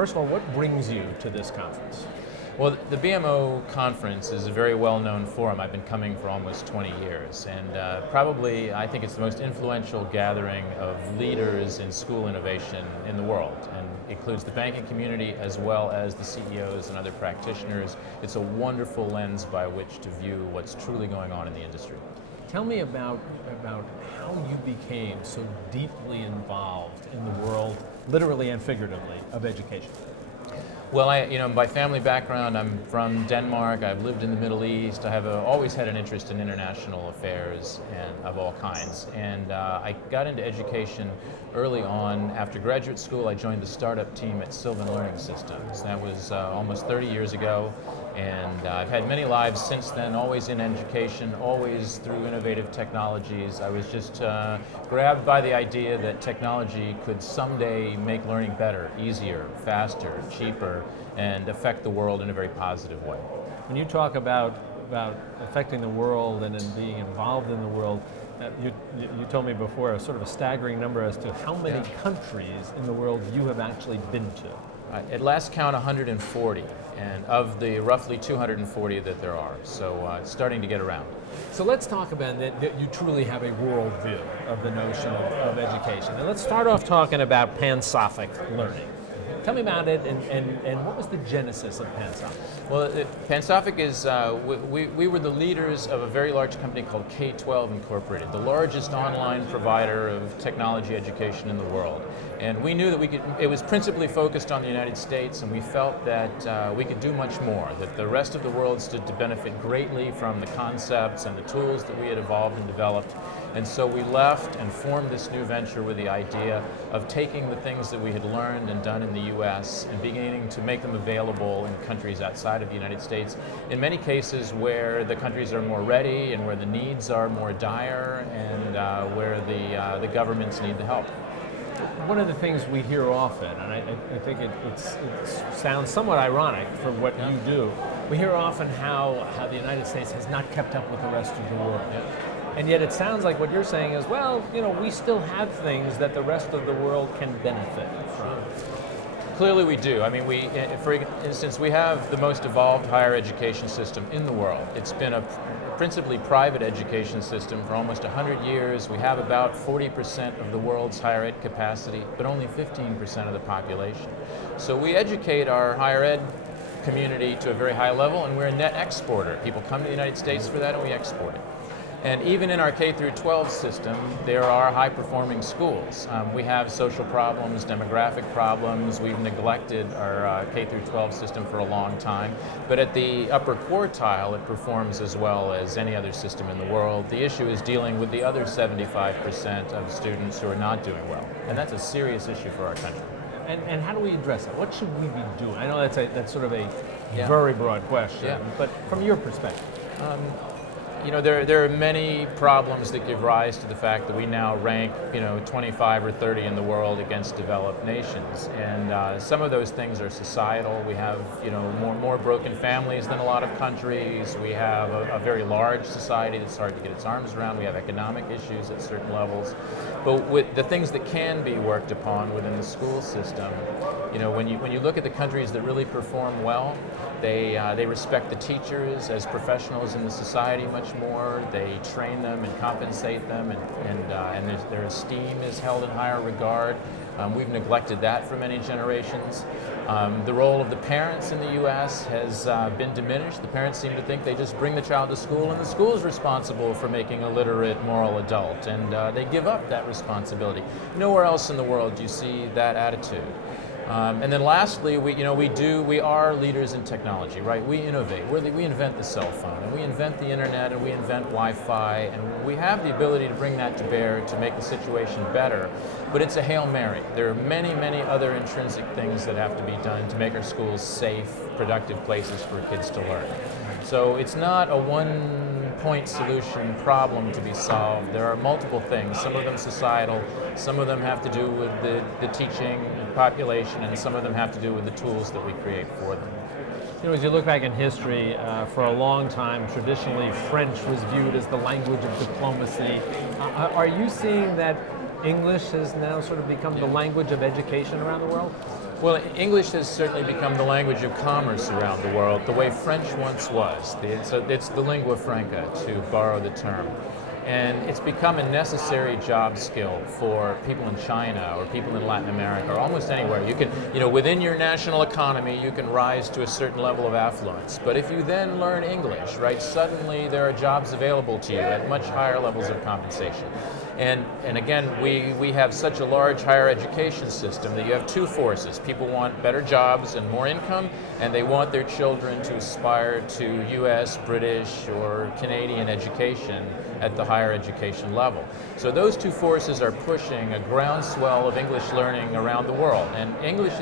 first of all, what brings you to this conference? Well, the BMO conference is a very well-known forum. I've been coming for almost 20 years, and probably I think it's the most influential gathering of leaders in school innovation in the world, and includes the banking community as well as the CEOs and other practitioners. It's a wonderful lens by which to view what's truly going on in the industry. Tell me about how you became so deeply involved in the world, literally and figuratively, of education. Well, by family background, I'm from Denmark. I've lived in the Middle East. I have always had an interest in international affairs and of all kinds. And I got into education early on. After graduate school, I joined the startup team at Sylvan Learning Systems. That was almost 30 years ago. And I've had many lives since then, always in education, always through innovative technologies. I was just grabbed by the idea that technology could someday make learning better, easier, faster, cheaper, and affect the world in a very positive way. When you talk about affecting the world and in being involved in the world, you told me before a sort of a staggering number as to how many countries in the world you have actually been to. At last count, 140, and of the roughly 240 that there are, so it's starting to get around. So let's talk about that you truly have a worldview of the notion of education. And let's start off talking about Pansophic learning. Tell me about it, and what was the genesis of Pansophic? Well, Pansophic is, we were the leaders of a very large company called K-12 Incorporated, the largest online provider of technology education in the world. And we knew that it was principally focused on the United States, and we felt that we could do much more, that the rest of the world stood to benefit greatly from the concepts and the tools that we had evolved and developed. And so we left and formed this new venture with the idea of taking the things that we had learned and done in the US and beginning to make them available in countries outside of the United States, in many cases where the countries are more ready and where the needs are more dire and where the governments need the help. One of the things we hear often, and I think it sounds somewhat ironic for what you do, we hear often how the United States has not kept up with the rest of the world. And yet it sounds like what you're saying is, well, we still have things that the rest of the world can benefit from. Clearly we do. I mean, for instance, we have the most evolved higher education system in the world. It's been a principally private education system for almost 100 years. We have about 40% of the world's higher ed capacity, but only 15% of the population. So we educate our higher ed community to a very high level, and we're a net exporter. People come to the United States for that, and we export it. And even in our K through 12 system, there are high-performing schools. We have social problems, demographic problems. We've neglected our K through 12 system for a long time. But at the upper quartile, it performs as well as any other system in the world. The issue is dealing with the other 75% of students who are not doing well. And that's a serious issue for our country. And how do we address that? What should we be doing? I know that's sort of a very broad question, but from your perspective. There are many problems that give rise to the fact that we now rank, 25 or 30 in the world against developed nations. And some of those things are societal. We have, more broken families than a lot of countries. We have a very large society that's hard to get its arms around. We have economic issues at certain levels. But with the things that can be worked upon within the school system, when you look at the countries that really perform well, they respect the teachers as professionals in the society much more. They train them and compensate them, and their esteem is held in higher regard. We've neglected that for many generations. The role of the parents in the U.S. has been diminished. The parents seem to think they just bring the child to school, and the school is responsible for making a literate, moral adult, and they give up that responsibility. Nowhere else in the world do you see that attitude. And then lastly, we are leaders in technology, right? We innovate. We invent the cell phone, and we invent the internet, and we invent Wi-Fi, and we have the ability to bring that to bear to make the situation better. But it's a Hail Mary. There are many, many other intrinsic things that have to be done to make our schools safe, productive places for kids to learn. So it's not a one-point solution problem to be solved. There are multiple things, some of them societal, some of them have to do with the teaching population, and some of them have to do with the tools that we create for them. As you look back in history, for a long time, traditionally French was viewed as the language of diplomacy. Are you seeing that English has now sort of become the language of education around the world? Well, English has certainly become the language of commerce around the world, the way French once was. It's the lingua franca, to borrow the term. And it's become a necessary job skill for people in China or people in Latin America or almost anywhere. You can, within your national economy, you can rise to a certain level of affluence. But if you then learn English, right, suddenly there are jobs available to you at much higher levels of compensation. And again, we have such a large higher education system that you have two forces. People want better jobs and more income, and they want their children to aspire to US, British, or Canadian education at the higher education level. So those two forces are pushing a groundswell of English learning around the world. And English,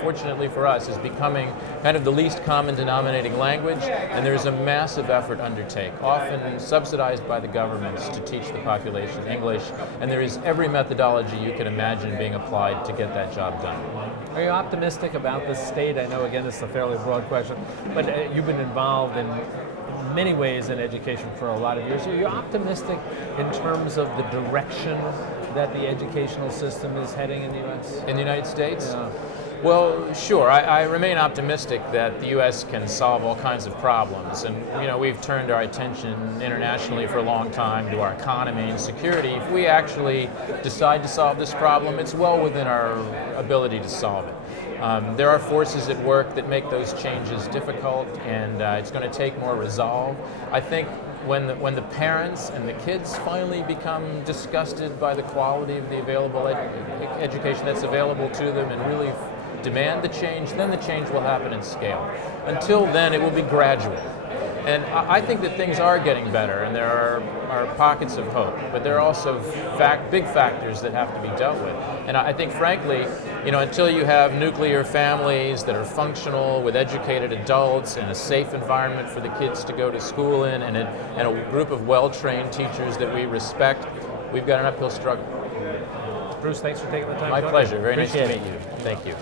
fortunately for us, is becoming kind of the least common denominating language, and there's a massive effort undertake, often subsidized by the governments, to teach the population English, and there is every methodology you can imagine being applied to get that job done. Are you optimistic about the state? I know, again, this is a fairly broad question, but you've been involved in many ways in education for a lot of years. Are you optimistic in terms of the direction that the educational system is heading in the U.S.? In the United States? Yeah. Well, sure. I remain optimistic that the U.S. can solve all kinds of problems. And, we've turned our attention internationally for a long time to our economy and security. If we actually decide to solve this problem, it's well within our ability to solve it. There are forces at work that make those changes difficult, and it's going to take more resolve. I think when the parents and the kids finally become disgusted by the quality of the available education that's available to them and really demand the change, then the change will happen in scale. Until then, it will be gradual. And I think that things are getting better, and there are pockets of hope, but there are also big factors that have to be dealt with. And I think, frankly, until you have nuclear families that are functional with educated adults and a safe environment for the kids to go to school in, and a group of well-trained teachers that we respect, we've got an uphill struggle. Bruce, thanks for taking the time. My pleasure. Very nice to Appreciate meet you. Thank you.